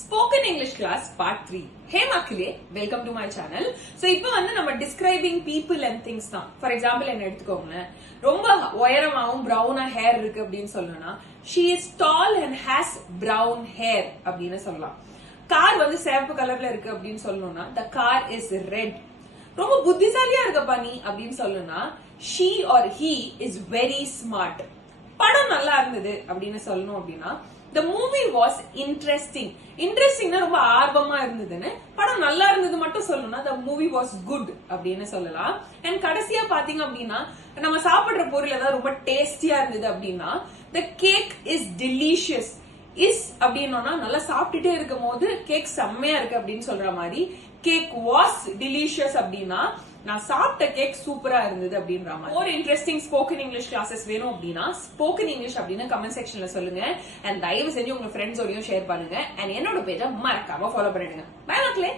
Spoken English class part 3. Hey Makile, welcome to my channel. So இப்போ வந்து நம்ம describing people and things தான். For example என்ன எடுத்துக்கோங்க. ரொம்ப உயரமாவும் brown hair இருக்கு அப்படினு சொல்லணும்னா she is tall and has brown hair அப்படினு சொல்லலாம். கார் வந்து சிவப்பு கலர்ல இருக்கு அப்படினு சொல்லணும்னா the car is red. ரொம்ப புத்திசாலியா இருக்க நீ அப்படினு சொல்லணும்னா she or he is very smart. படம் நல்லா இருந்தது அப்படினு சொல்லணும் அப்படினா the movie was interesting. Interesting na romba aarvama irundhudunu padam nalla irundhudu mattum solluna the movie was good அப்படினு சொல்லலாம். and கடைசியா பாத்தீங்க அப்படினா நம்ம சாப்பிடுற பொருள் ஏதாவது ரொம்ப டேஸ்டியா இருந்தது அப்படினா the cake is delicious. is அப்படினோனா நல்லா சாப்பிட்டுட்டே இருக்கும்போது கேக் செம்மையா இருக்கு அப்படினு சொல்ற மாதிரி cake was delicious அப்படினா நான் சாப்பிட்ட கேக் சூப்பரா இருந்தது அப்படின்ற மாதிரி. ஒரு இன்ட்ரெஸ்டிங் ஸ்போக்கன் இங்கிலீஷ் கிளாஸஸ் வேணும் அப்படின்னா ஸ்போக்கன் இங்கிலீஷ் அப்படின்னு கமெண்ட் செக்ஷன்ல சொல்லுங்க. அண்ட் தயவு செஞ்சு உங்க ஃப்ரெண்ட்ஸோடையும் ஷேர் பண்ணுங்க. அண்ட் என்னோட பேஜை மறக்காம ஃபாலோ பண்ணிடுங்க. பை மக்களே.